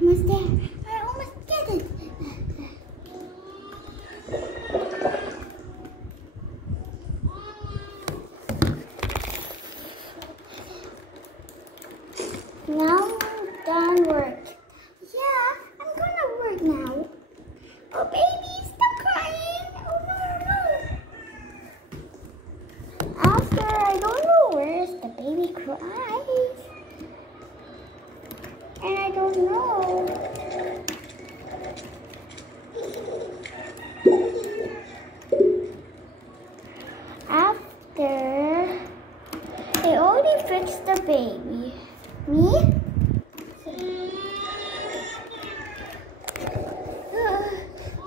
Almost there. I almost get it. Now done work. Yeah, I'm gonna work now. Oh baby, stop crying. Oh no. After I don't know where's the baby cries. And I don't know. After they already fixed the baby. Me?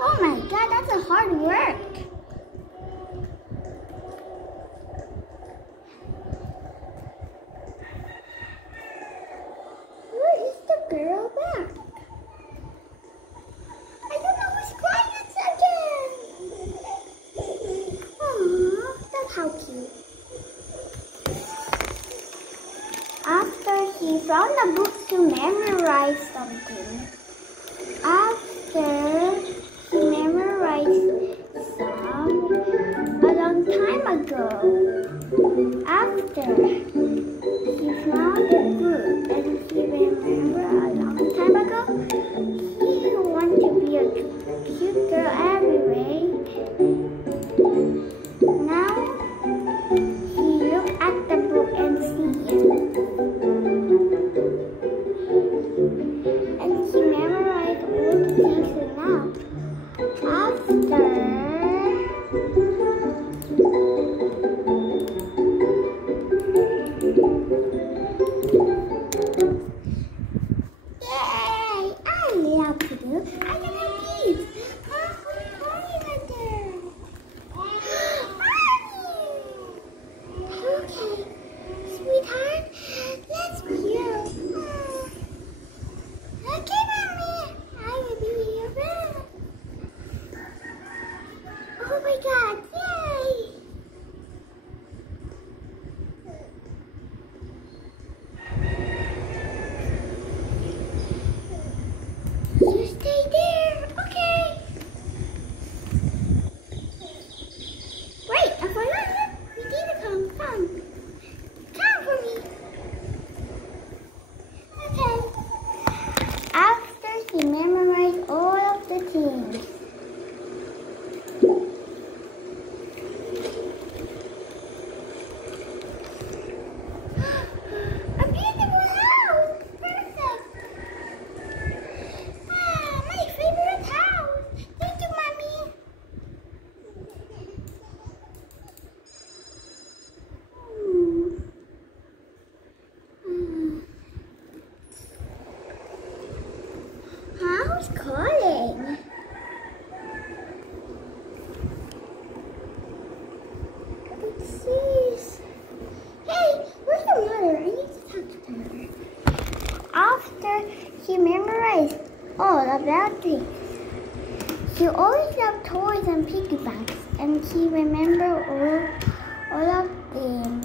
Oh my god, that's a hard work. Where is the girl back? I don't know who's crying again. Aww, that's how cute. After he found the book to memorize something. After he memorized some a long time ago. After he found the book and he remembered a long time ago, he wanted to be a cute girl anyway. Now he looked at the book and see it. And he memorized all the things now. After yay! I love to do. I can have these. Huh? Who's crying right there? Mommy! Okay, sweetheart, let's go. Okay, Mommy. I will be your friend. Oh my God! Yay! You stay there, okay? Wait, I forgot. You need to come for me. Okay. After he memorized all of the things. A beautiful house! Perfect! Ah, my favorite house! Thank you, Mommy! Who's calling? Let's see. Hey, where's your mother? I need to talk to her. After he memorized all about things, he always loved toys and piggy banks, and he remembered all of them.